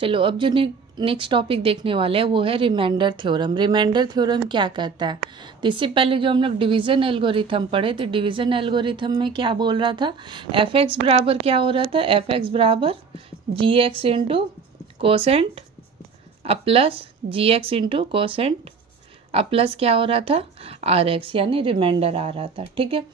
चलो अब जो नेक्स्ट टॉपिक देखने वाले हैं वो है रिमाइंडर थ्योरम। रिमाइंडर थ्योरम क्या कहता है? तो इससे पहले जो हम लोग डिवीजन एल्गोरिथम पढ़े, तो डिवीजन एल्गोरिथम में क्या बोल रहा था, एफ एक्स बराबर क्या हो रहा था, एफ एक्स बराबर जी एक्स इंटू कोसेंट अब प्लस जी एक्स इंटू कोसेंट अब प्लस क्या हो रहा था, आर एक्स, यानी रिमाइंडर आ रहा था। ठीक है,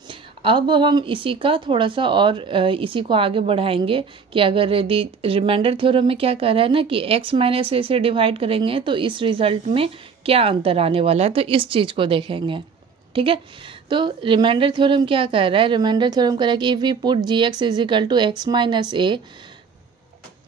अब हम इसी का थोड़ा सा और इसी को आगे बढ़ाएंगे कि अगर यदि रिमाइंडर थ्योरम में क्या कर रहा है ना कि x माइनस ए से डिवाइड करेंगे तो इस रिजल्ट में क्या अंतर आने वाला है, तो इस चीज़ को देखेंगे। ठीक है, तो रिमाइंडर थ्योरम क्या कर रहा है, रिमाइंडर थ्योरम कर रहा है कि if we put G X is equal to x minus A,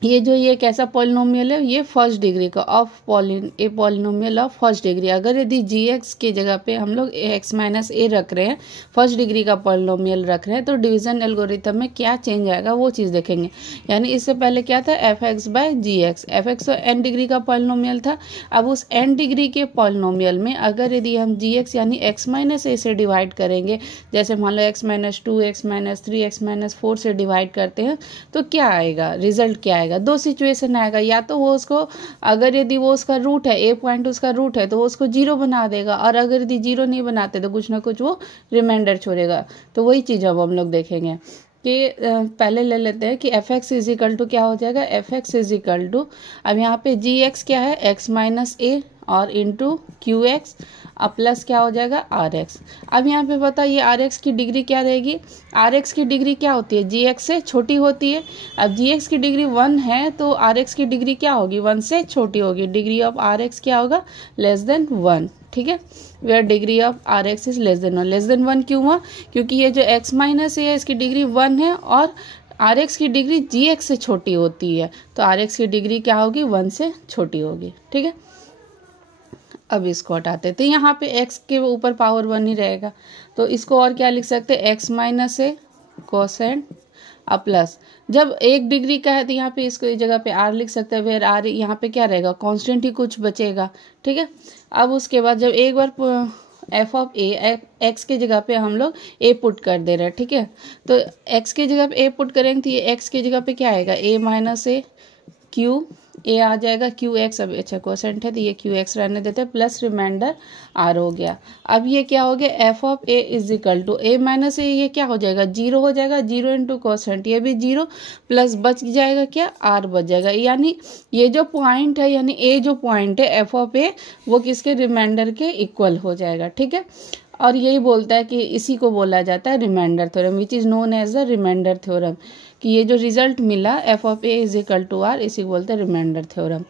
ये कैसा पॉलिनोमियल है, ये फर्स्ट डिग्री का of polynomial of first degree. अगर यदि जी एक्स की जगह पे हम लोग एक्स माइनस ए रख रहे हैं, फर्स्ट डिग्री का पॉलिनोमियल रख रहे हैं, तो डिवीजन एल्गोरिथम में क्या चेंज आएगा वो चीज़ देखेंगे। यानी इससे पहले क्या था, एफ एक्स बाय जी एक्स, एफ एक्स तो एन डिग्री का पॉलिनोमियल था। अब उस एन डिग्री के पॉलिनोमियल में अगर यदि हम जी एक्स यानी एक्स माइनस ए से डिवाइड करेंगे, जैसे मान लो X minus two, x minus three, X minus four से डिवाइड करते हैं, तो क्या आएगा, रिजल्ट क्या आएगा, दो सिचुएशन आएगा। या तो वो उसको, अगर यदि वो उसका रूट है, ए पॉइंट उसका रूट है, तो वो उसको जीरो बना देगा, और अगर यदि जीरो नहीं बनाते तो कुछ ना कुछ वो रिमाइंडर छोड़ेगा। तो वही चीज़ अब हम लोग देखेंगे कि पहले ले लेते हैं कि f x is equal to क्या हो जाएगा, f x is equal to, अब यहाँ पे जी एक्स क्या है, एक्स माइनस ए और इंटू क्यू एक्स अब प्लस क्या हो जाएगा, आर एक्स। अब यहाँ पे पता ये आर एक्स की डिग्री क्या रहेगी, आर एक्स की डिग्री क्या होती है, जी एक्स से छोटी होती है। अब जी एक्स की डिग्री 1 है तो आर एक्स की डिग्री क्या होगी, 1 से छोटी होगी। डिग्री ऑफ आर एक्स क्या होगा, लेस देन 1। ठीक है, where degree of r x is less than 1। Less than 1 क्यों हुआ, क्योंकि ये जो एक्स माइनस है इसकी डिग्री 1 है और आर एक्स की डिग्री जी एक्स से छोटी होती है, तो आर एक्स की डिग्री क्या होगी, 1 से छोटी होगी। ठीक है, अब इसको हटाते तो यहाँ पे x के ऊपर पावर 1 ही रहेगा, तो इसको और क्या लिख सकते हैं, x माइनस ए कोसेंट अब प्लस, जब 1 डिग्री का है तो यहाँ पे इसको इस जगह पे r लिख सकते हैं, वेयर r यहाँ पे क्या रहेगा, कांस्टेंट ही कुछ बचेगा। ठीक है, अब उसके बाद जब एक बार एफ ऑफ ए, एक्स की जगह पे हम लोग ए पुट कर दे रहे हैं। ठीक है, तो एक्स की जगह पे ए पुट करेंगे तो ये एक्स की जगह पे क्या आएगा, ए माइनस ए क्यू ए आ जाएगा, क्यू एक्स, अब अच्छा कोसेंट है तो ये क्यू एक्स रहने देते हैं, प्लस रिमाइंडर आर हो गया। अब ये क्या हो गया, F of A is equal to A minus A, ये क्या हो जाएगा, जीरो हो जाएगा, जीरो इंटू कोसेंट, ये भी जीरो, प्लस बच जाएगा क्या, आर बच जाएगा। यानी ये जो पॉइंट है, यानी ए जो पॉइंट है एफ ऑफ ए, वो किसके, रिमाइंडर के इक्वल हो जाएगा। ठीक है, और यही बोलता है कि इसी को बोला जाता है remainder theorem, which is known as the remainder theorem, कि ये जो रिजल्ट मिला f of A is equal to r, इसी को बोलते हैं रिमाइंडर थ्योरम।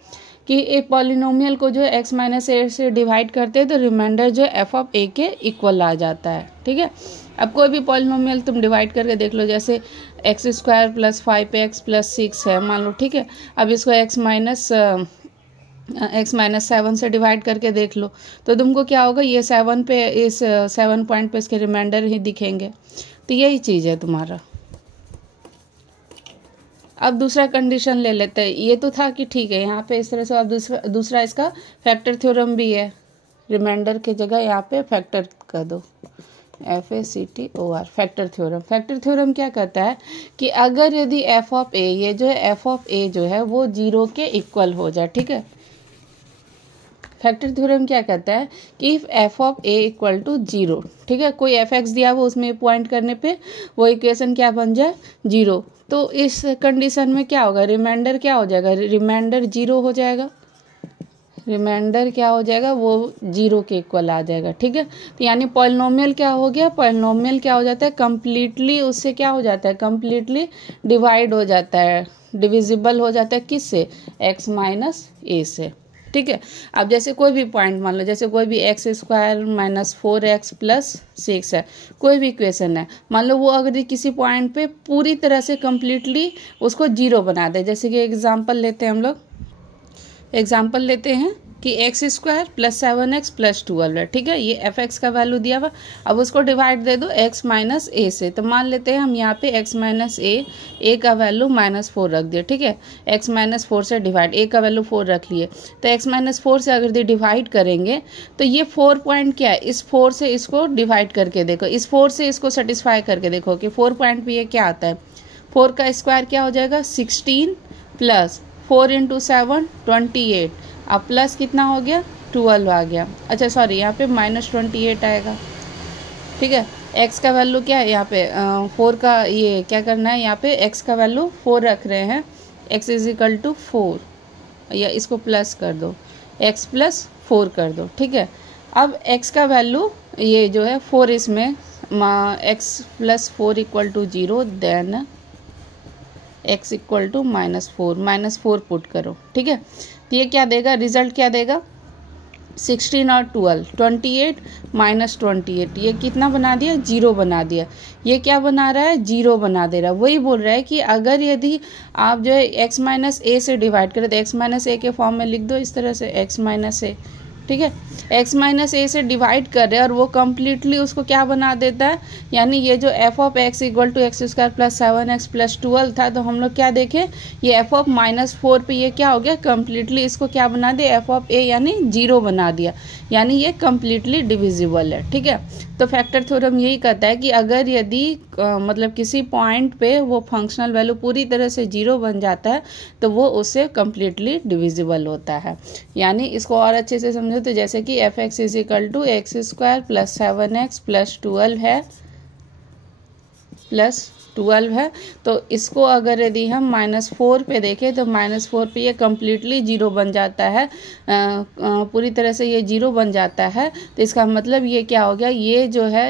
कि एक पॉलिनोमियल को जो है एक्स माइनस ए से डिवाइड करते हैं तो रिमाइंडर जो एफ ऑफ ए के इक्वल आ जाता है। ठीक है, अब कोई भी पॉलिनोमियल तुम डिवाइड करके देख लो, जैसे x square plus 5x plus 6 है मान लो। ठीक है, अब इसको एक्स माइनस 7 से डिवाइड करके देख लो तो तुमको क्या होगा, ये 7 पे, इस 7 पॉइंट पे इसके रिमाइंडर ही दिखेंगे। तो यही चीज़ है तुम्हारा। अब दूसरा कंडीशन ले लेते हैं, ये तो था कि ठीक है यहाँ पे इस तरह से, अब दूसरा इसका फैक्टर थ्योरम भी है, रिमाइंडर की जगह यहाँ पे फैक्टर कर दो, FACTOR, factor theorem. Factor theorem क्या कहता है कि अगर यदि एफ ऑफ ए, ये जो है एफ ऑफ ए जो है वो जीरो के इक्वल हो जाए। ठीक है, फैक्टर थ्योरम क्या कहता है कि if f of a equal to zero, ठीक है, कोई एफ एक्स दिया वो उसमें पॉइंट करने पे वो इक्वेशन क्या बन जाए, जीरो, तो इस कंडीशन में क्या होगा, रिमाइंडर क्या हो जाएगा, रिमाइंडर जीरो हो जाएगा, रिमाइंडर क्या हो जाएगा, वो जीरो के इक्वल आ जाएगा। ठीक है, तो यानी पॉलिनोमियल क्या हो गया, पॉलिनोमियल क्या हो जाता है, कंप्लीटली उससे क्या हो जाता है, कंप्लीटली डिवाइड हो जाता है, डिविजिबल हो जाता है, किससे, एक्स माइनस ए से। ठीक है, अब जैसे कोई भी पॉइंट मान लो, जैसे कोई भी x square minus 4x plus 6 है, कोई भी इक्वेशन है, मान लो वो अगर किसी पॉइंट पे पूरी तरह से कंप्लीटली उसको जीरो बना दे, जैसे कि एग्जांपल लेते हैं हम लोग, एग्जांपल लेते हैं कि x square plus 7x plus 12 है। ठीक है, ये एफ एक्स का वैल्यू दिया हुआ, अब उसको डिवाइड दे दो एक्स माइनस ए से, तो मान लेते हैं हम यहाँ पे एक्स माइनस ए का वैल्यू -4 रख दिया। ठीक है, एक्स माइनस 4 से डिवाइड, ए का वैल्यू 4 रख लिए, तो एक्स माइनस 4 से अगर डिवाइड करेंगे तो ये 4 पॉइंट क्या है, इस 4 से इसको डिवाइड करके देखो, इस 4 से इसको सेटिस्फाई करके देखो कि 4 पॉइंट पे ये क्या आता है, 4 का स्क्वायर क्या हो जाएगा, 16 प्लस 4 इंटू 7 28, अब प्लस कितना हो गया 12 आ गया। अच्छा सॉरी, यहाँ पे -28 आएगा, ठीक है। x का वैल्यू क्या है यहाँ पे 4 का, ये क्या करना है यहाँ पे x का वैल्यू 4 रख रहे हैं, x इज इक्वल टू 4, या इसको प्लस कर दो, x प्लस 4 कर दो, ठीक है। अब x का वैल्यू ये जो है 4, इसमें x plus 4 equal to 0, then x equal to -4 put करो, ठीक है। तो ये क्या देगा, रिजल्ट क्या देगा 16 और 12, 28 माइनस 28, ये कितना बना दिया 0 बना दिया। ये क्या बना रहा है 0 बना दे रहा है। वही बोल रहा है कि अगर यदि आप जो है x माइनस ए से डिवाइड करें तो x माइनस ए के फॉर्म में लिख दो इस तरह से, x माइनस ए, ठीक है। x माइनस ए से डिवाइड कर रहे हैं और वो कम्प्लीटली उसको क्या बना देता है, यानी ये जो f of x equal to x square plus 7x plus 12 था, तो हम लोग क्या देखें, ये f ऑफ -4 पे ये क्या हो गया, कम्प्लीटली इसको क्या बना दिया, f ऑफ a यानी 0 बना दिया, यानी ये कम्प्लीटली डिविजिबल है, ठीक है। तो फैक्टर थ्योरम यही कहता है कि अगर यदि मतलब किसी पॉइंट पे वो फंक्शनल वैल्यू पूरी तरह से 0 बन जाता है तो वो उससे कम्प्लीटली डिविजिबल होता है। यानी इसको और अच्छे से समझो तो जैसे कि f x is equal to x square plus 7x plus 12 है, प्लस 12 है, तो इसको अगर यदि हम -4 पे देखें तो -4 पे ये कम्प्लीटली 0 बन जाता है, पूरी तरह से ये 0 बन जाता है। तो इसका मतलब ये क्या हो गया, ये जो है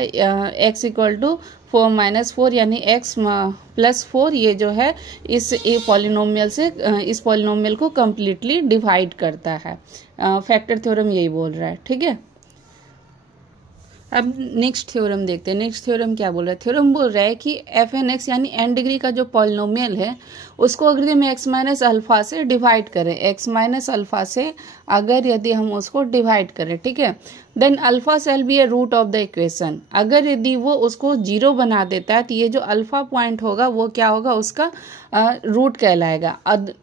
x इक्वल टू 4 यानी x प्लस 4 ये जो है इस पॉलिनोमियल से इस पॉलिनोमियल को कम्प्लीटली डिवाइड करता है। फैक्टर थ्योरम यही बोल रहा है, ठीक है। अब नेक्स्ट थ्योरम देखते हैं। नेक्स्ट थ्योरम क्या बोल रहा है, थ्योरम बोल रहा है कि एफ एन एक्स यानी n डिग्री का जो पॉलिनोमियल है उसको अगर हम x माइनस अल्फा से डिवाइड करें, x माइनस अल्फा से अगर यदि हम उसको डिवाइड करें, ठीक है, then alpha shall be a root of the equation. अगर यदि वो उसको 0 बना देता है तो ये जो अल्फा पॉइंट होगा वो क्या होगा, उसका रूट कहलाएगा।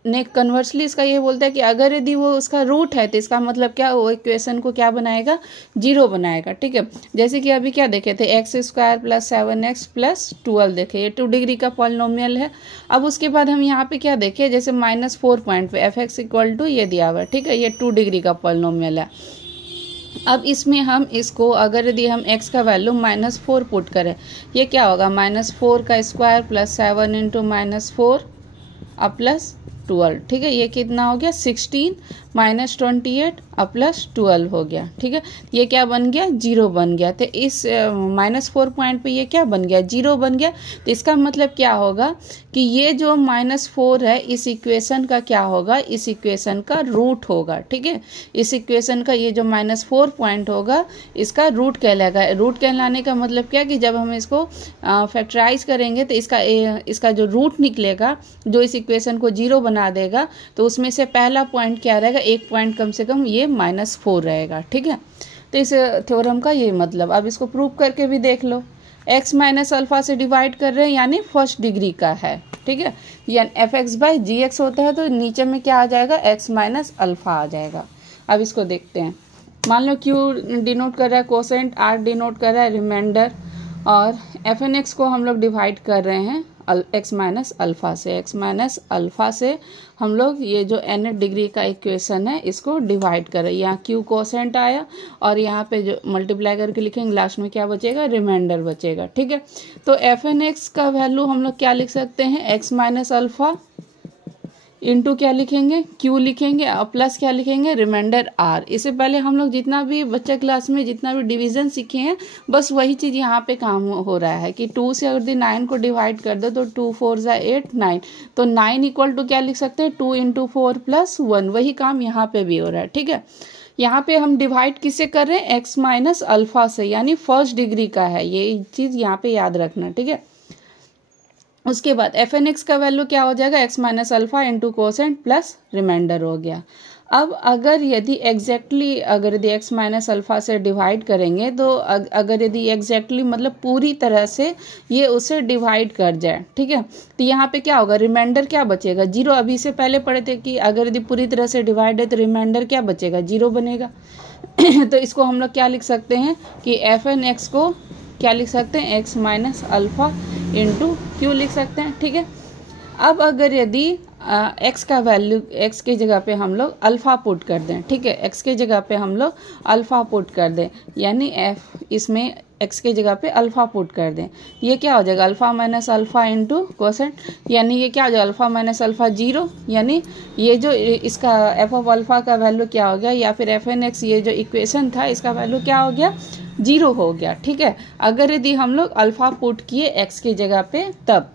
ने कन्वर्सली इसका ये बोलता है कि अगर यदि वो उसका रूट है तो इसका मतलब क्या, वो इक्वेशन को क्या बनाएगा 0 बनाएगा, ठीक है। जैसे कि अभी क्या देखे थे, x square plus 7x plus 12 देखे, ये 2 डिग्री का पॉलिनोमियल है। अब उसके बाद हम यहाँ पे क्या देखे, जैसे -4 पॉइंट पे एफ एक्स इक्वल टू ये दिया हुआ है, ठीक है, ये 2 डिग्री का पॉलिनोमियल है। अब इसमें हम इसको अगर यदि हम x का वैल्यू -4 पुट करें, ये क्या होगा, -4 का स्क्वायर प्लस 7 इंटू -4 अब प्लस 12, ठीक है, ये कितना हो गया 16 माइनस 28 अब प्लस 12 हो गया, ठीक है। ये क्या बन गया 0 बन गया। तो इस -4 पॉइंट पे ये क्या बन गया 0 बन गया। तो इसका मतलब क्या होगा कि ये जो -4 है इस इक्वेशन का क्या होगा, इस इक्वेशन का रूट होगा, ठीक है। इस इक्वेशन का ये जो -4 पॉइंट होगा इसका रूट कहलाएगा। रूट कहलाने का मतलब क्या कि जब हम इसको फैक्टराइज करेंगे तो इसका जो रूट निकलेगा जो इस इक्वेशन को 0 बना देगा, तो उसमें से पहला पॉइंट क्या रहेगा, एक पॉइंट कम से कम ये -4 रहेगा, ठीक है। तो इस थ्योरम का ये मतलब, अब इसको प्रूव करके भी देख लो। x माइनस अल्फा से डिवाइड कर रहे हैं यानी फर्स्ट डिग्री का है, ठीक है, यानी f x by g x होता है, तो नीचे में क्या आ जाएगा x माइनस अल्फा आ जाएगा। अब इसको देखते हैं। मान लो q डिनोट कर रहा है कोसेंट, r डिनोट कर रहा है रिमाइंडर, और एफ एन एक्स को हम लोग डिवाइड कर रहे हैं x माइनस अल्फा से। x माइनस अल्फा से हम लोग ये जो n डिग्री का इक्वेशन है इसको डिवाइड कर रहे हैं। यहाँ q कोसेंट आया और यहाँ पे जो मल्टीप्लाई करके लिखेंगे लास्ट में क्या बचेगा, रिमाइंडर बचेगा, ठीक है। तो एफ एन एक्स का वैल्यू हम लोग क्या लिख सकते हैं, x माइनस अल्फा इंटू क्या लिखेंगे q लिखेंगे और प्लस क्या लिखेंगे, रिमाइंडर r। इससे पहले हम लोग जितना भी बच्चा क्लास में जितना भी डिवीजन सीखे हैं बस वही चीज़ यहाँ पे काम हो रहा है कि 2 से अगर 9 को डिवाइड कर दो तो 2 4 ज़ा 8 9, तो 9 इक्वल टू क्या लिख सकते हैं 2 इंटू 4 प्लस 1। वही काम यहाँ पे भी हो रहा है, ठीक है। यहाँ पे हम डिवाइड किससे कर रहे हैं, x माइनस अल्फा से, यानी फर्स्ट डिग्री का है, ये चीज़ यहाँ पे याद रखना, ठीक है। उसके बाद एफ एन एक्स का वैल्यू क्या हो जाएगा, x minus alpha into quotient plus remainder हो गया। अब अगर यदि एग्जैक्टली अगर यदि x माइनस अल्फा से डिवाइड करेंगे तो अगर यदि एग्जैक्टली मतलब पूरी तरह से ये उसे डिवाइड कर जाए, ठीक है, तो यहाँ पे क्या होगा, रिमाइंडर क्या बचेगा 0। अभी से पहले पढ़े थे कि अगर यदि पूरी तरह से डिवाइड है तो रिमाइंडर क्या बचेगा 0 बनेगा। तो इसको हम लोग क्या लिख सकते हैं कि एफ एन एक्स को क्या लिख सकते हैं, x minus alpha into Q लिख सकते हैं, ठीक है। अब अगर यदि एक्स का वैल्यू, एक्स की जगह पे हम लोग अल्फ़ा पुट कर दें, ठीक है, एक्स की जगह पे हम लोग अल्फ़ा पुट कर दें, यानी एफ इसमें एक्स की जगह पे अल्फ़ा पुट कर दें, ये क्या हो जाएगा alpha minus alpha into quotient, यानी ये क्या हो जाएगा अल्फ़ा माइनस अल्फ़ा 0, यानी ये जो इसका एफ ऑफ अल्फ़ा का वैल्यू क्या हो गया, या फिर एफ एन एक्स ये जो इक्वेशन था इसका वैल्यू क्या हो गया 0 हो गया, ठीक है। अगर यदि हम लोग अल्फ़ा पुट किए एक्स की जगह पे तब,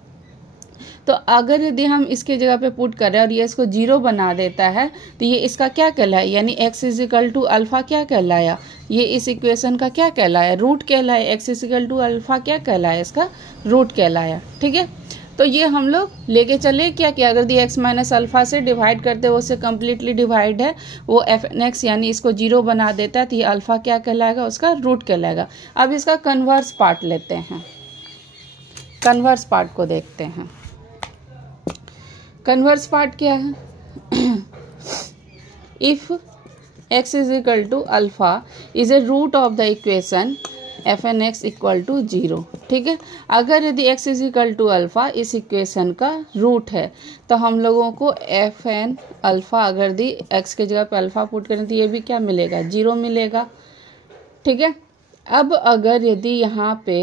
तो अगर यदि हम इसके जगह पे पुट करें और ये इसको 0 बना देता है तो ये इसका क्या कहलाया, यानी x इजिकल टू अल्फ़ा क्या कहलाया, ये इस इक्वेशन का क्या कहलाया रूट कहलाया, x इजिकल टू अल्फ़ा क्या कहलाया इसका रूट कहलाया, ठीक है। तो ये हम लोग लेके चले क्या कि अगर दी x माइनस अल्फ़ा से डिवाइड करते वो उससे कम्प्लीटली डिवाइड है, वो एफ एन एक्स यानी इसको 0 बना देता है तो ये अल्फ़ा क्या कहलाएगा उसका रूट कहलाएगा। अब इसका कन्वर्स पार्ट लेते हैं, कन्वर्स पार्ट को देखते हैं। कन्वर्स पार्ट क्या है, if x is equal to alpha is a root of the equation f N x equal to 0, ठीक है। अगर यदि x is equal to alpha इस इक्वेशन का रूट है तो हम लोगों को एफ एन अल्फा अगर दी x के जगह पे अल्फा पुट करें तो ये भी क्या मिलेगा 0 मिलेगा, ठीक है। अब अगर यदि यहाँ पे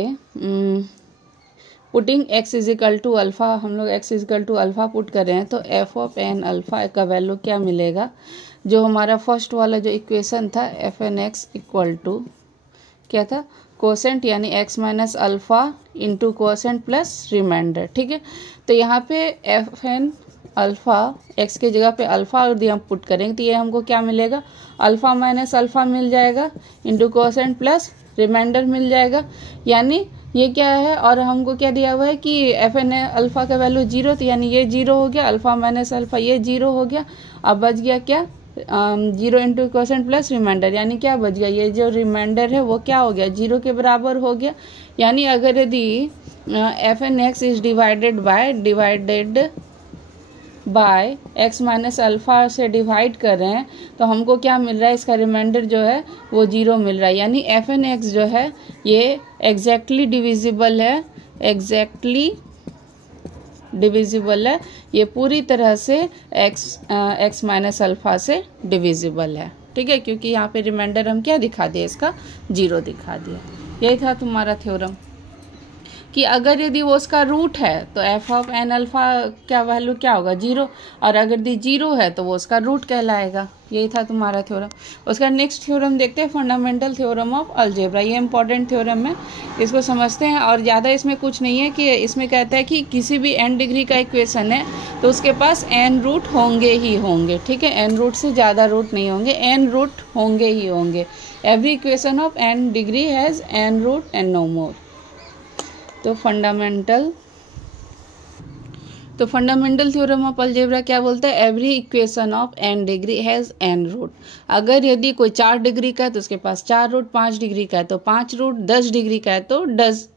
putting x is equal to alpha, हम लोग x is equal to alpha put कर रहे हैं तो एफ ऑफ एन अल्फ़ा का वैल्यू क्या मिलेगा, जो हमारा फर्स्ट वाला जो इक्वेशन था f N x equal to क्या था कोसेंट, यानी x minus alpha into quotient plus remainder, ठीक है। तो यहाँ पे एफ एन अल्फ़ा x के जगह पे अल्फ़ा यदि हम पुट करेंगे तो ये हमको क्या मिलेगा अल्फ़ा माइनस अल्फ़ा मिल जाएगा इंटू कोसेंट प्लस रिमाइंडर मिल जाएगा, यानी ये क्या है और हमको क्या दिया हुआ है कि एफ एन अल्फ़ा का वैल्यू 0, तो यानी ये 0 हो गया, अल्फ़ा माइनस अल्फ़ा ये 0 हो गया। अब बच गया क्या 0 इंटू कोसेंट प्लस रिमाइंडर, यानी क्या बच गया ये जो रिमाइंडर है वो क्या हो गया 0 के बराबर हो गया। यानी अगर यदि f N x is divided by x minus alpha से डिवाइड कर रहे हैं तो हमको क्या मिल रहा है इसका रिमाइंडर जो है वो 0 मिल रहा है, यानी एफ एन एक्स जो है ये एग्जैक्टली डिविजिबल है, एग्जैक्टली डिविजिबल है, ये पूरी तरह से x माइनस अल्फ़ा से डिविजिबल है, ठीक है, क्योंकि यहाँ पे रिमाइंडर हम क्या दिखा दिए इसका 0 दिखा दिया। यही था तुम्हारा थ्योरम कि अगर यदि वो उसका रूट है तो एफ ऑफ एन अल्फ़ा क्या वैल्यू क्या होगा 0, और अगर यदि 0 है तो वो उसका रूट कहलाएगा। यही था तुम्हारा थ्योरम। उसका नेक्स्ट थ्योरम देखते हैं, फंडामेंटल थ्योरम ऑफ अलजेब्रा। ये इंपॉर्टेंट थ्योरम है, इसको समझते हैं। और ज़्यादा इसमें कुछ नहीं है कि इसमें कहता है कि किसी भी n डिग्री का इक्वेशन है तो उसके पास n रूट होंगे ही होंगे, ठीक है, n रूट से ज़्यादा रूट नहीं होंगे, n रूट होंगे ही होंगे। Every equation of n degree has n root and no more. तो फंडामेंटल थ्योरम ऑफ अलजेब्रा क्या बोलता है, every equation of n degree has n root. अगर यदि कोई 4 डिग्री का है तो उसके पास 4 रूट, 5 डिग्री का है तो 5 रूट, 10 डिग्री का है तो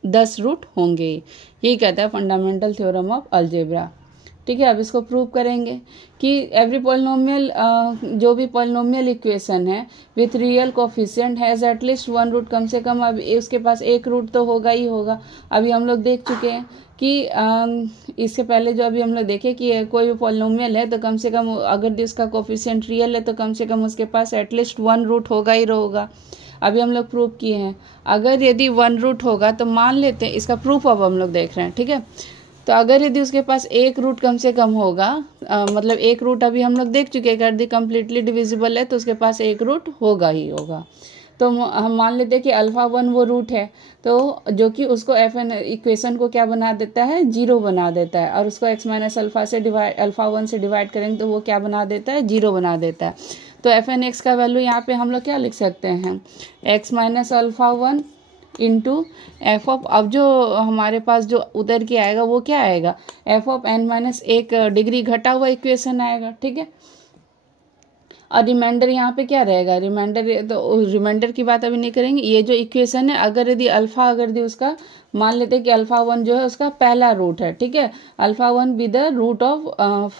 10 रूट होंगे। यही कहता है फंडामेंटल थ्योरम ऑफ अलजेब्रा, ठीक है। अब इसको प्रूव करेंगे कि एवरी पॉलिनोमियल, जो भी पॉलिनोमियल इक्वेशन है with real coefficient has at least 1 root, कम से कम अब उसके पास 1 रूट तो होगा ही होगा। अभी हम लोग देख चुके हैं कि इससे पहले जो अभी हम लोग देखे कि कोई भी पॉलिनोमियल है तो कम से कम अगर इसका कोफिशिएंट रियल है तो कम से कम उसके पास एटलीस्ट 1 रूट होगा ही होगा। अभी हम लोग प्रूव किए हैं, अगर यदि 1 रूट होगा तो मान लेते हैं, इसका प्रूफ अब हम लोग देख रहे हैं, ठीक है। तो अगर यदि उसके पास 1 रूट कम से कम होगा, मतलब 1 रूट अभी हम लोग देख चुके हैं, अगर कम्प्लीटली डिविजिबल है तो उसके पास 1 रूट होगा ही होगा। तो हम मान लेते हैं कि अल्फ़ा 1 वो रूट है, तो जो कि उसको एफ एन इक्वेशन को क्या बना देता है 0 बना देता है, और उसको x माइनस अल्फ़ा से अल्फ़ा 1 से डिवाइड करेंगे तो वो क्या बना देता है 0 बना देता है। तो एफ एन एक्स का वैल्यू यहाँ पे हम लोग क्या लिख सकते हैं x minus alpha 1 into f of, अब जो हमारे पास जो उधर के आएगा वो क्या आएगा F of n minus 1 degree घटा हुआ इक्वेशन आएगा, ठीक है। और रिमाइंडर यहाँ पे क्या रहेगा, रिमाइंडर की बात अभी नहीं करेंगे। ये जो इक्वेशन है अगर यदि अल्फ़ा अगर यदि उसका मान लेते हैं कि अल्फ़ा 1 जो है उसका पहला रूट है, ठीक है, alpha 1 be the root of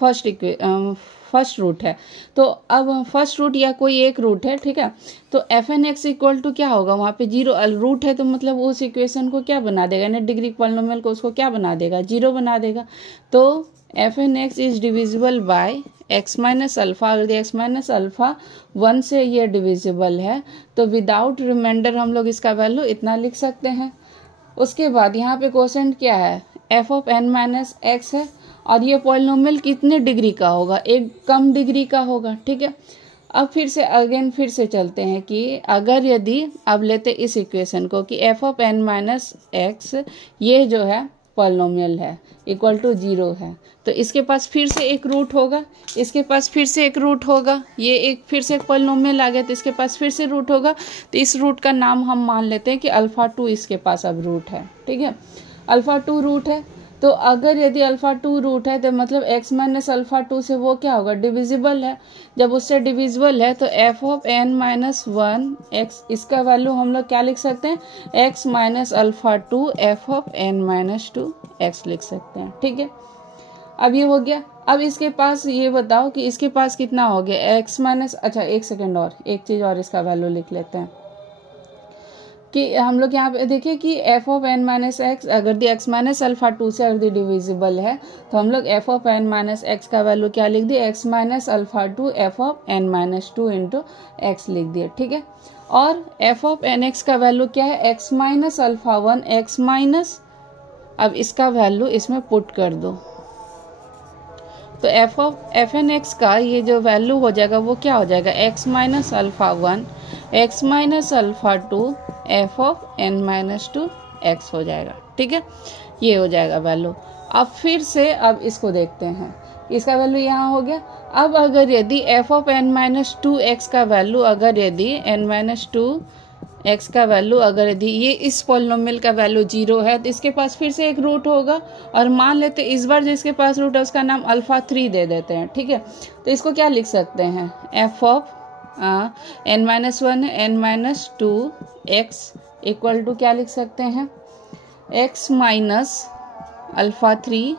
first root है, तो अब फर्स्ट रूट या कोई एक रूट है, ठीक है, तो f N x equal to क्या होगा, वहाँ पे 0 रूट है तो मतलब उस इक्वेशन को क्या बना देगा, नेट डिग्री पॉलिनोमियल को उसको क्या बना देगा 0 बना देगा। तो f N x is divisible by x minus alpha. अगर एक्स माइनस अल्फा 1 से ये डिविजिबल है तो विदाउट रिमाइंडर हम लोग इसका वैल्यू इतना लिख सकते हैं। उसके बाद यहाँ पे क्वोशेंट क्या है, f of n minus x है, और ये पॉलिनोमियल कितने डिग्री का होगा, एक कम डिग्री का होगा। ठीक है, अब फिर से चलते हैं कि अगर यदि अब लेते इस इक्वेशन को कि f of n minus x ये जो है पॉलिनोमियल है इक्वल टू 0 है, तो इसके पास फिर से एक रूट होगा, इसके पास फिर से एक रूट होगा, ये एक फिर से एक पॉलिनोमियल आ गया तो इसके पास फिर से रूट होगा। तो इस रूट का नाम हम मान लेते हैं कि अल्फा 2 इसके पास अब रूट है। ठीक है, अल्फा 2 रूट है, तो अगर यदि अल्फा 2 रूट है तो मतलब x माइनस अल्फा 2 से वो क्या होगा, डिविजिबल है। जब उससे डिविजिबल है तो f of n minus 1 x, इसका वैल्यू हम लोग क्या लिख सकते हैं, x minus alpha 2 f of n minus 2 x लिख सकते हैं। ठीक है, अब ये हो गया। अब इसके पास ये बताओ कि इसके पास कितना हो गया, x माइनस, अच्छा एक सेकेंड और एक चीज़ और इसका वैल्यू लिख लेते हैं कि हम लोग यहाँ पे देखिए कि f of n minus x अगर दी एक्स माइनस अल्फा 2 से अगर दी डिविजिबल है तो हम लोग f of n minus x का वैल्यू क्या लिख दिए, x minus alpha 2 f of n minus 2 into x लिख दिए। ठीक है, और एफ ऑफ एन एक्स का वैल्यू क्या है, x minus alpha 1 x minus, अब इसका वैल्यू इसमें पुट कर दो तो f of f N x का ये जो वैल्यू हो जाएगा वो क्या हो जाएगा, x minus alpha 1 x minus alpha 2 f of n minus 2 x हो जाएगा। ठीक है, ये हो जाएगा वैल्यू। अब फिर से अब इसको देखते हैं, इसका वैल्यू यहाँ हो गया। अब अगर यदि f of n minus 2 x का वैल्यू अगर यदि एन माइनस 2 एक्स का वैल्यू अगर यदि ये इस पॉलिनोमियल का वैल्यू 0 है तो इसके पास फिर से एक रूट होगा, और मान लेते इस बार जो इसके पास रूट है उसका नाम अल्फा 3 दे देते हैं। ठीक है, तो इसको क्या लिख सकते हैं, f of n minus 1 n minus 2 x equal to क्या लिख सकते हैं, x minus alpha 3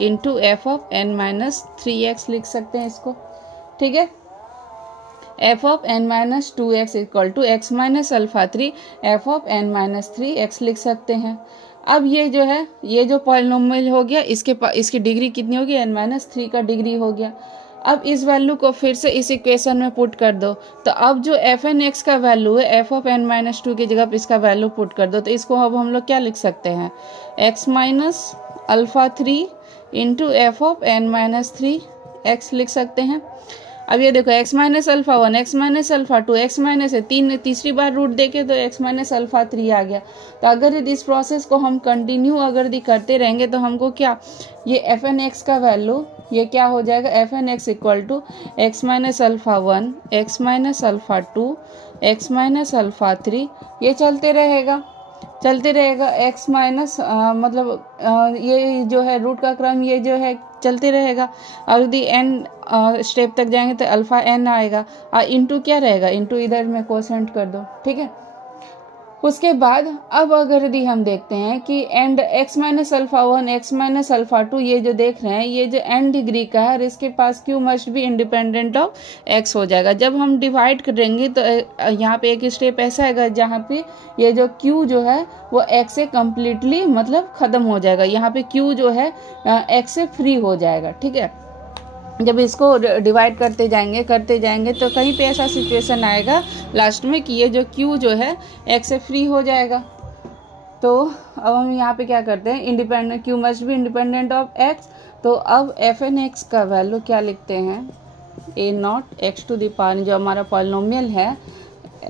into f of n minus 3 x लिख सकते हैं इसको। ठीक है, f of n minus 2 x equal to x minus alpha 3 f of n minus 3 x लिख सकते हैं। अब ये जो है ये जो पॉलिनोमियल हो गया इसकी डिग्री कितनी होगी, एन माइनस 3 का डिग्री हो गया। अब इस वैल्यू को फिर से इस इक्वेशन में पुट कर दो, तो अब जो एफ एन एक्स का वैल्यू है एफ ऑफ एन माइनस 2 की जगह पर इसका वैल्यू पुट कर दो, तो इसको अब हम लोग क्या लिख सकते हैं, x minus alpha 3 into f of n minus 3 x लिख सकते हैं। अब ये देखो x minus alpha 1 x minus alpha 2 x minus है, तीसरी बार रूट देके तो एक्स माइनस अल्फा 3 आ गया। तो अगर यदि इस प्रोसेस को हम कंटिन्यू अगर यदि करते रहेंगे तो हमको क्या, ये एफ एन एक्स का वैल्यू ये क्या हो जाएगा, f N x equal to x minus alpha 1 x minus alpha 2 x minus alpha 3, ये चलते रहेगा एक्स माइनस मतलब ये जो है रूट का क्रम ये जो है चलते रहेगा, और यदि एन स्टेप तक जाएंगे तो अल्फा एन आएगा, और इंटू क्या रहेगा, इंटू इधर में कोसेंट कर दो। ठीक है, उसके बाद अब अगर यदि हम देखते हैं कि and x minus alpha 1 x minus alpha 2 ये जो देख रहे हैं ये जो एन डिग्री का है और इसके पास Q must be independent of x हो जाएगा। जब हम डिवाइड करेंगे तो यहाँ पे एक स्टेप ऐसा आएगा जहाँ पे ये जो क्यू जो है वो एक्स से कम्प्लीटली मतलब खत्म हो जाएगा, यहाँ पे क्यू जो है एक्स से फ्री हो जाएगा। ठीक है, जब इसको डिवाइड करते जाएंगे तो कहीं पे ऐसा सिचुएशन आएगा लास्ट में कि ये जो क्यू जो है एक्स से फ्री हो जाएगा। तो अब हम यहाँ पे क्या करते हैं, independent Q must be independent of X. तो अब एफ एन एक्स का वैल्यू क्या लिखते हैं, A not X to the power जो हमारा पॉलिनोमियल है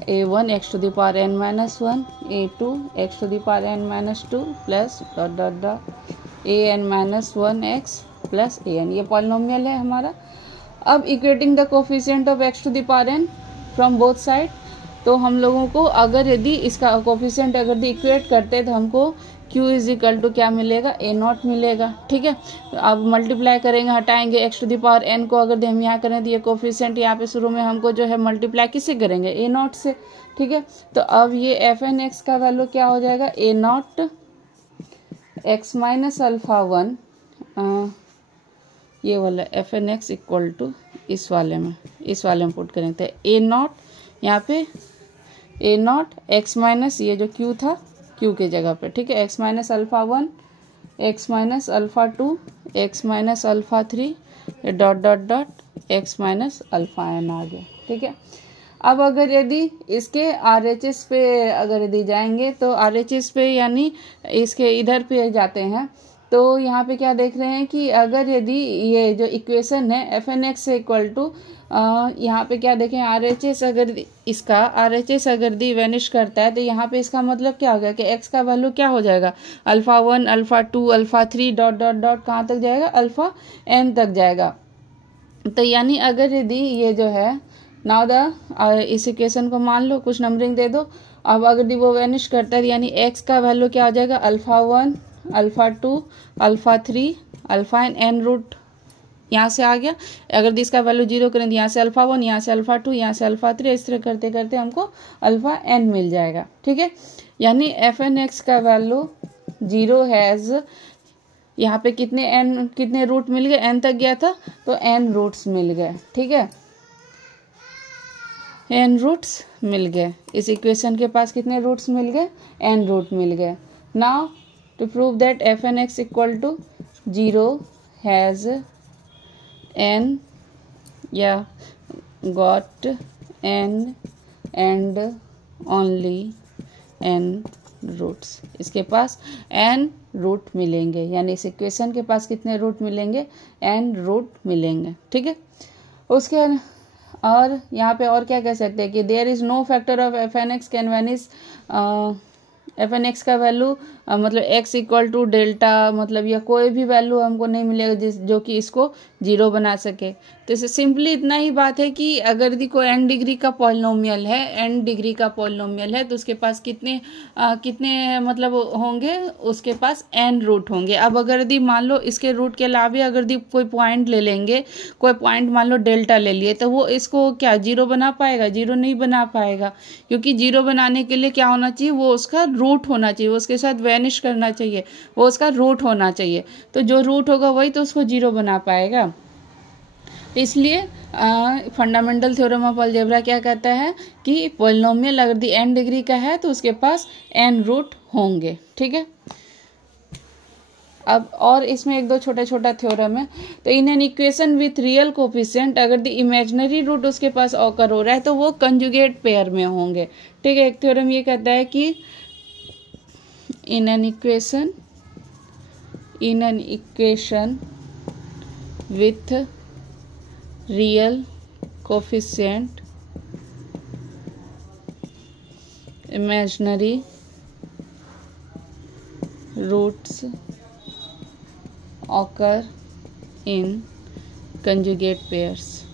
a1 x to the power n minus 1 a2 x to the power n minus 2 plus dot dot dot an minus 1 x plus an, ये polynomial है हमारा। अब equating the coefficient of x to the power n from both side, तो हम लोगों को अगर यदि इसका कोफिशिएंट अगर इक्वेट करते तो हमको q इज इक्वल टू क्या मिलेगा, ए नॉट मिलेगा। ठीक है, तो अब मल्टीप्लाई करेंगे, हटाएंगे x to the power n को, अगर हम यहाँ करें तो ये कोफिशिएंट यहाँ पे शुरू में हमको जो है मल्टीप्लाई किससे करेंगे, ए नॉट से। ठीक है, तो अब ये एफ एन एक्स का वैल्यू क्या हो जाएगा, a not x minus alpha 1 ये वाला f N x equal to इस वाले में पुट करेंगे तो ए नॉट यहाँ पे ए नॉट एक्स माइनस ये जो क्यू था क्यू के जगह पे, ठीक है, x minus alpha 1 x minus alpha 2, x minus alpha 3 dot dot dot X minus alpha N आ गया। ठीक है, अब अगर यदि इसके RHS पे अगर यदि जाएंगे तो RHS पे यानी इसके इधर पे जाते हैं तो यहाँ पे क्या देख रहे हैं कि अगर यदि ये जो इक्वेशन है एफ एन एक्स से इक्वल टू यहाँ पे क्या देखें RHS अगर इसका RHS अगर दी वेनिश करता है तो यहाँ पे इसका मतलब क्या हो गया कि x का वैल्यू क्या हो जाएगा alpha 1 alpha 2 alpha 3 dot dot dot कहाँ तक जाएगा अल्फ़ा n तक जाएगा। तो यानी अगर यदि ये जो है नाउ द इस इक्वेशन को मान लो कुछ नंबरिंग दे दो, अब अगर वो वेनिश करता है यानी x का वैल्यू क्या हो जाएगा alpha 1 alpha 2 alpha 3 alpha n root यहाँ से आ गया। अगर इसका वैल्यू 0 करें तो यहाँ से अल्फ़ा 1, यहाँ से अल्फ़ा 2, यहाँ से अल्फ़ा 3, इस तरह करते करते हमको अल्फ़ा n मिल जाएगा। ठीक है, यानी एफ एन एक्स का वैल्यू 0 हैज़ यहाँ पे कितने रूट मिल गए, n तक गया था तो n रूट्स मिल गए। ठीक है, n रूट्स मिल गए। इस इक्वेशन के पास कितने रूट्स मिल गए, n रूट मिल गए। Now to prove that f N x equal to 0 has n या got n and only n roots, इसके पास n रूट मिलेंगे, यानी इस इक्वेशन के पास कितने रूट मिलेंगे, n रूट मिलेंगे। ठीक है, उसके और यहाँ पे और क्या कह सकते हैं कि there is no factor of f N x can vanish f N x का वैल्यू मतलब x इक्वल टू डेल्टा मतलब या कोई भी वैल्यू हमको नहीं मिलेगा जो कि इसको 0 बना सके। तो इसे सिंपली इतना ही बात है कि अगर यदि कोई n डिग्री का पॉलिनोमियल है तो उसके पास कितने मतलब होंगे, उसके पास n रूट होंगे। अब अगर यदि मान लो इसके रूट के अलावा अगर यदि कोई पॉइंट ले लेंगे, कोई पॉइंट मान लो डेल्टा ले लिए, तो वो इसको क्या 0 बना पाएगा, 0 नहीं बना पाएगा, क्योंकि 0 बनाने के लिए क्या होना चाहिए, वो उसका रूट होना चाहिए, उसके साथ वैनिश करना चाहिए, वो उसका रूट होना चाहिए। तो जो रूट होगा वही तो उसको 0 बना पाएगा। तो इसलिए फंडामेंटल थ्योरम ऑफ अलजेब्रा क्या कहता है कि पॉलिनोमियल अगर दी n डिग्री का है तो उसके पास n रूट होंगे। ठीक है, अब और इसमें एक दो छोटा थ्योरम है। तो इन n equation with real coefficient अगर द इमेजिनरी रूट उसके पास ऑकर हो रहा है तो वो कंजुगेट पेयर में होंगे। ठीक है, एक थ्योरम ये कहता है कि इन n equation with real coefficient imaginary roots occur in conjugate pairs।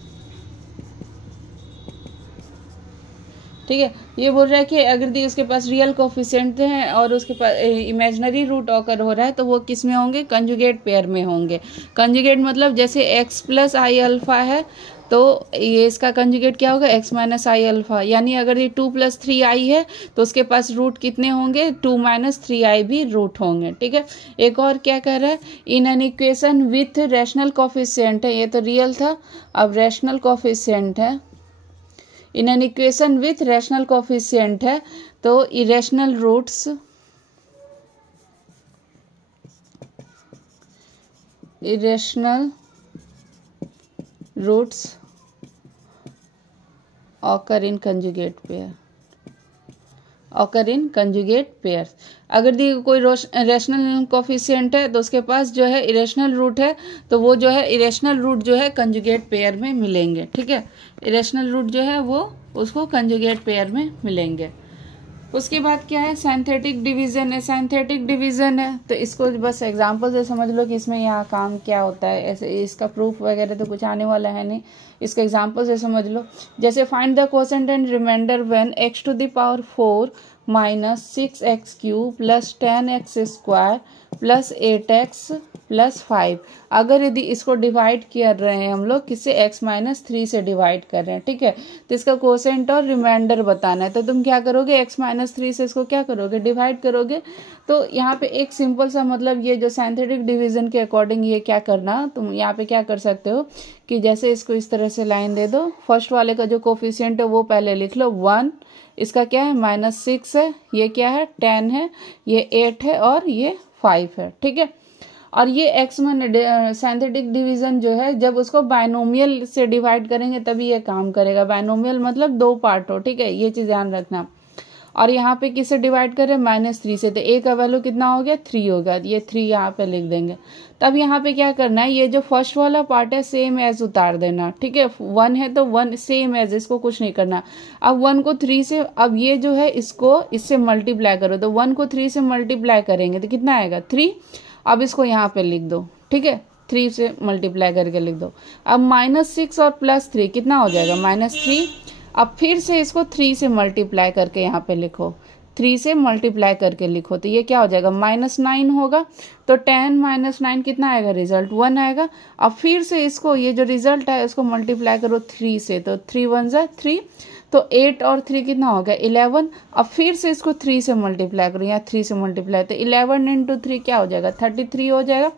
ठीक है, ये बोल रहा है कि अगर दी उसके पास रियल कोफिशिएंट हैं और उसके पास इमेजिनरी रूट ऑकर हो रहा है तो वो किस में होंगे, कंजुगेट पेयर में होंगे। कंजुगेट मतलब जैसे x प्लस आई अल्फा है तो ये इसका कंजुगेट क्या होगा, x माइनस आई अल्फा, यानी अगर ये 2 प्लस 3i है तो उसके पास रूट कितने होंगे, 2 माइनस 3i भी रूट होंगे। ठीक है, एक और क्या कह रहा है, in n equation with rational coefficient है, ये तो रियल था, अब रैशनल कोफिशिएंट है, in n equation with rational coefficient है तो irrational roots occur in conjugate pair. अगर दी कोई रैशनल कोफिशिएंट है तो उसके पास जो है इरेशनल रूट है तो वो जो है इरेशनल रूट जो है कंजुगेट पेयर में मिलेंगे। ठीक है, इरेशनल रूट जो है वो उसको कंजुगेट पेयर में मिलेंगे। उसके बाद क्या है, सिंथेटिक डिवीजन है। सिंथेटिक डिवीजन है तो इसको बस एग्जांपल से समझ लो कि इसमें यहाँ काम क्या होता है, ऐसे इसका प्रूफ वगैरह तो कुछ आने वाला है नहीं, इसका एग्जांपल से समझ लो। जैसे find the quotient and remainder when x to the power 4 minus 6x cube plus 10x square plus 8x plus 5। अगर यदि इसको डिवाइड कर रहे हैं हम लोग किससे, x माइनस 3 से डिवाइड कर रहे हैं। ठीक है, तो इसका क्वोशेंट और रिमाइंडर बताना है तो तुम क्या करोगे, x माइनस 3 से इसको क्या करोगे, डिवाइड करोगे। तो यहाँ पे एक सिंपल सा मतलब ये जो सिंथेटिक डिवीजन के अकॉर्डिंग ये क्या करना, तुम यहाँ पे क्या कर सकते हो कि जैसे इसको इस तरह से लाइन दे दो, फर्स्ट वाले का जो कोफिशिएंट है वो पहले लिख लो 1, इसका क्या है -6 है, ये क्या है 10 है, ये 8 है और ये 5 है। ठीक है, और ये एक्स में सिंथेटिक डिवीजन जो है जब उसको बायनोमियल से डिवाइड करेंगे तभी ये काम करेगा। बायनोमियल मतलब दो पार्ट हो, ठीक है, ये चीज़ ध्यान रखना। और यहाँ पे किससे डिवाइड करें, -3 से, तो ए का वैल्यू कितना हो गया 3 होगा, ये 3 यहाँ पे लिख देंगे। तब यहाँ पे क्या करना है, ये जो फर्स्ट वाला पार्ट है सेम एज उतार देना, ठीक है, 1 है तो 1 सेम एज, इसको कुछ नहीं करना। अब 1 को 3 से, अब ये जो है इसको इससे मल्टीप्लाई करो, तो 1 को 3 से मल्टीप्लाई करेंगे तो कितना आएगा 3। अब इसको यहाँ पे लिख दो, ठीक है, 3 से मल्टीप्लाई करके लिख दो। अब -6 और +3 कितना हो जाएगा -3। अब फिर से इसको 3 से मल्टीप्लाई करके यहाँ पे लिखो, 3 से मल्टीप्लाई करके लिखो, तो ये क्या हो जाएगा -9 होगा। तो 10 - 9 कितना आएगा, रिजल्ट 1 आएगा। अब फिर से इसको ये जो रिजल्ट है उसको मल्टीप्लाई करो 3 से, तो 3 × 1 = 3, तो 8 और 3 कितना हो गया 11। अब फिर से इसको 3 से मल्टीप्लाई करो, यहाँ 3 से मल्टीप्लाई, तो 11 × 3 क्या हो जाएगा 33 हो जाएगा।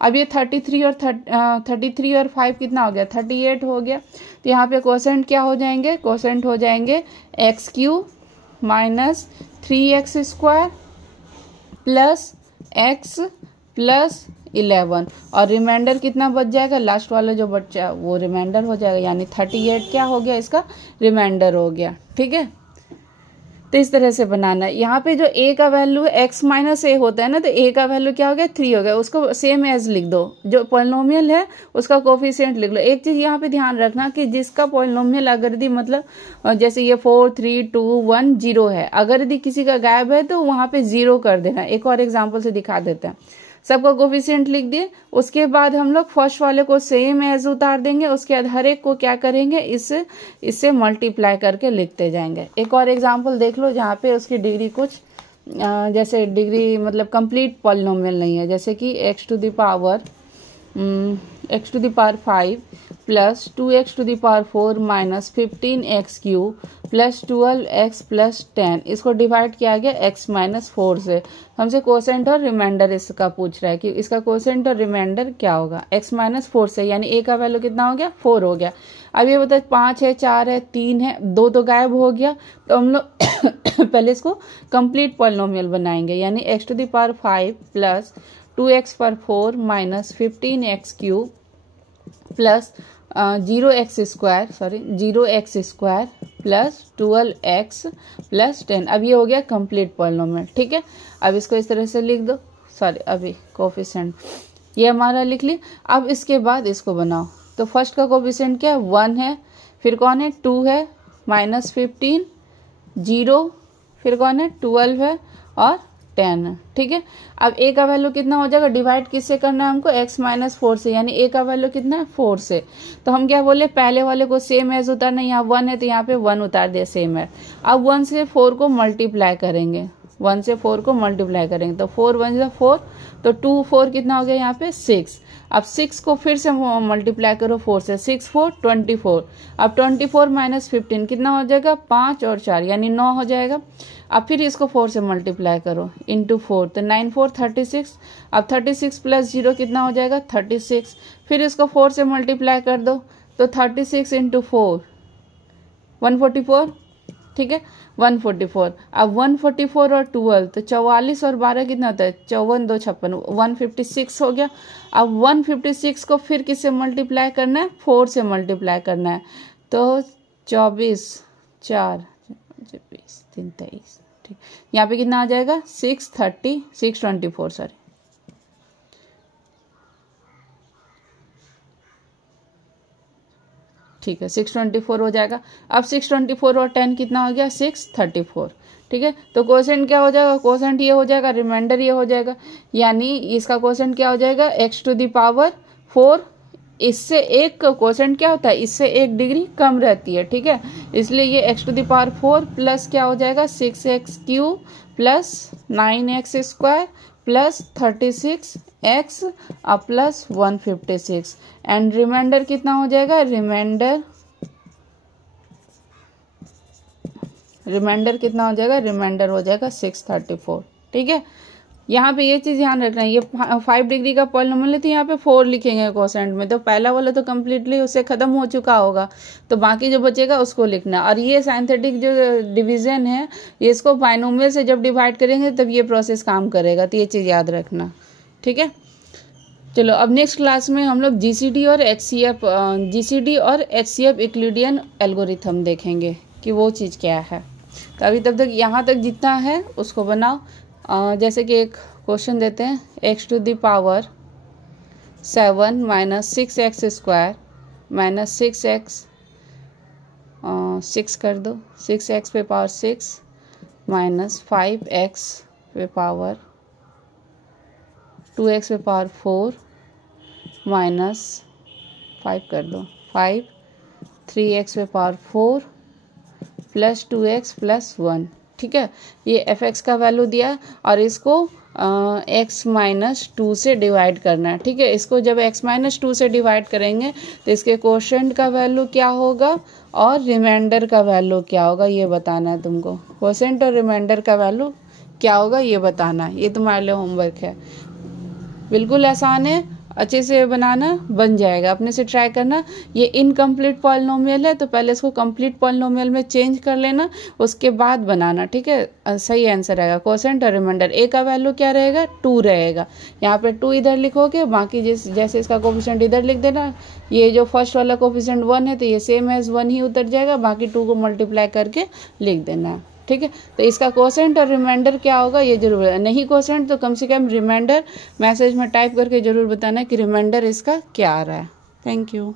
अब ये 33 और 5 कितना हो गया 38 हो गया। तो यहाँ पे कोसेंट क्या हो जाएंगे, कोसेंट हो जाएंगे x³ - 3x² + x + 11, और रिमाइंडर कितना बच जाएगा, लास्ट वाला जो बच्चा वो रिमाइंडर हो जाएगा, यानी 38 क्या हो गया, इसका रिमाइंडर हो गया, ठीक है। तो इस तरह से बनाना है। यहाँ पे जो a का वैल्यू x - a होता है ना, तो a का वैल्यू क्या हो गया 3 हो गया, उसको सेम एज लिख दो, जो पॉलिनोमियल है उसका कोफिशिएंट लिख लो। एक चीज यहाँ पे ध्यान रखना कि जिसका पॉलिनोमियल अगर यदि मतलब जैसे ये 4 3 2 1 0 है, अगर यदि किसी का गायब है तो वहां पे 0 कर देना। एक और एग्जाम्पल से दिखा देते हैं। सबका कोफिशिएंट लिख दिए, उसके बाद हम लोग फर्स्ट वाले को सेम एज उतार देंगे, उसके बाद हर एक को क्या करेंगे, इससे मल्टीप्लाई करके लिखते जाएंगे। एक और एग्जांपल देख लो जहाँ पे उसकी डिग्री कुछ जैसे डिग्री मतलब कंप्लीट पॉलिनोमियल नहीं है, जैसे कि x⁵ x⁵ 5 + 2x⁴ - 15x³ + 12x + 10, इसको डिवाइड किया गया x - 4 से। हमसे कोसेंट और रिमाइंडर इसका पूछ रहा है कि इसका कोसेंट और रिमाइंडर क्या होगा, x - 4 से, यानी a का वैल्यू कितना हो गया 4 हो गया। अब ये बताए 5 है 4 है 3 है, 2 तो गायब हो गया, तो हम लोग पहले इसको कंप्लीट पॉलिनोमियल बनाएंगे, यानी x⁵ 5 + 2x⁴ - 15x³ + 0x² + 12x + 10। अब ये हो गया कंप्लीट पॉलिनोमियल, ठीक है। अब इसको इस तरह से लिख दो, अभी कोफिशिएंट ये हमारा लिख ली। अब इसके बाद इसको बनाओ, तो फर्स्ट का कोफिशिएंट क्या है 1 है, फिर कौन है 2 है, -15 0, फिर कौन है 12 है और 10 है, ठीक है। अब a का वैल्यू कितना हो जाएगा, डिवाइड किससे करना है हमको, x - 4 से, यानी a का वैल्यू कितना है 4 से। तो हम क्या बोले, पहले वाले को सेम एज उतारना, यहाँ 1 है तो यहाँ पे 1 उतार दिया सेम है। अब 1 से 4 को मल्टीप्लाई करेंगे, 1 से 4 को मल्टीप्लाई करेंगे, तो 4 × 1 = 4, तो 2 4 कितना हो गया यहाँ पे 6। अब 6 को फिर से मल्टीप्लाई करो 4 से, 6 4 24, अब 24 - 15 कितना हो जाएगा 5 और 4 यानी 9 हो जाएगा। अब फिर इसको 4 से मल्टीप्लाई करो × 4, तो 9 4 36, अब 36 + 0 कितना हो जाएगा 36, फिर इसको 4 से मल्टीप्लाई कर दो, तो 36 × 4 144, ठीक है 144। अब 144 और 12, तो 44 और 12 कितना होता है 54 2 56, 156 हो गया। अब 156 को फिर किससे मल्टीप्लाई करना है 4 से मल्टीप्लाई करना है, तो 24 4 20 3 23, ठीक। यहाँ पे कितना आ जाएगा 624 सॉरी, ठीक है 624 हो जाएगा। अब 624 और 10 कितना हो गया 634, ठीक है। तो कोसेंट क्या हो जाएगा, कोसेंट ये हो जाएगा, रिमाइंडर ये हो जाएगा, यानी इसका कोसेंट क्या हो जाएगा x⁴। इससे एक कोसेंट क्या होता है, इससे 1 डिग्री कम रहती है, ठीक है, इसलिए ये x⁴ प्लस क्या हो जाएगा 6x³ + 9x² + 36x + 156, and reminder कितना हो जाएगा, रिमाइंडर कितना हो जाएगा, रिमाइंडर हो जाएगा 634, ठीक है। यहाँ पे ये चीज़ ध्यान रखना है, ये 5 डिग्री का पॉलिनोमियल है तो यहाँ पे 4 लिखेंगे कोसेंट में, तो पहला वाला तो कम्प्लीटली उससे ख़त्म हो चुका होगा, तो बाकी जो बचेगा उसको लिखना। और ये सिंथेटिक जो डिवीज़न है, ये इसको बायनोमियल से जब डिवाइड करेंगे तब ये प्रोसेस काम करेगा, तो ये चीज़ याद रखना, ठीक है। चलो अब नेक्स्ट क्लास में हम लोग जीसीडी और एचसीएफ यूक्लिडियन एल्गोरिथम देखेंगे कि वो चीज़ क्या है। तो अभी तब तक यहाँ तक जितना है उसको बनाओ। जैसे कि एक क्वेश्चन देते हैं, x to the power 7 minus 6x square minus 6x 6 कर दो, 6x पे पावर 6 माइनस 5x पे पावर 2x पे पावर 4 माइनस 5 कर दो, 5 3x पे पावर 4 प्लस 2x प्लस 1। ठीक है, ये fx का वैल्यू दिया और इसको x माइनस 2 से डिवाइड करना है। ठीक है, इसको जब x माइनस 2 से डिवाइड करेंगे तो इसके कोशेंट का वैल्यू क्या होगा और रिमाइंडर का वैल्यू क्या होगा ये बताना है तुमको। कोशेंट और रिमाइंडर का वैल्यू क्या होगा ये बताना है, ये तुम्हारे लिए होमवर्क है। बिल्कुल आसान है, अच्छे से बनाना, बन जाएगा। अपने से ट्राई करना। ये इनकम्प्लीट पॉलिनोमियल है तो पहले इसको कंप्लीट पॉलिनोमियल में चेंज कर लेना, उसके बाद बनाना। ठीक है, सही आंसर रहेगा कोसेंट और रिमाइंडर। ए का वैल्यू क्या रहेगा, 2 रहेगा। यहाँ पे 2 इधर लिखोगे, बाकी जैसे इसका कोफिशिएंट इधर लिख देना। ये जो फर्स्ट वाला कोफिशिएंट 1 है तो ये सेम एज 1 ही उतर जाएगा, बाकी 2 को मल्टीप्लाई करके लिख देना है। ठीक है, तो इसका कोसेंट और रिमाइंडर क्या होगा ये जरूर है। नहीं कोसेंट तो कम से कम रिमाइंडर मैसेज में टाइप करके जरूर बताना कि रिमाइंडर इसका क्या आ रहा है। Thank you.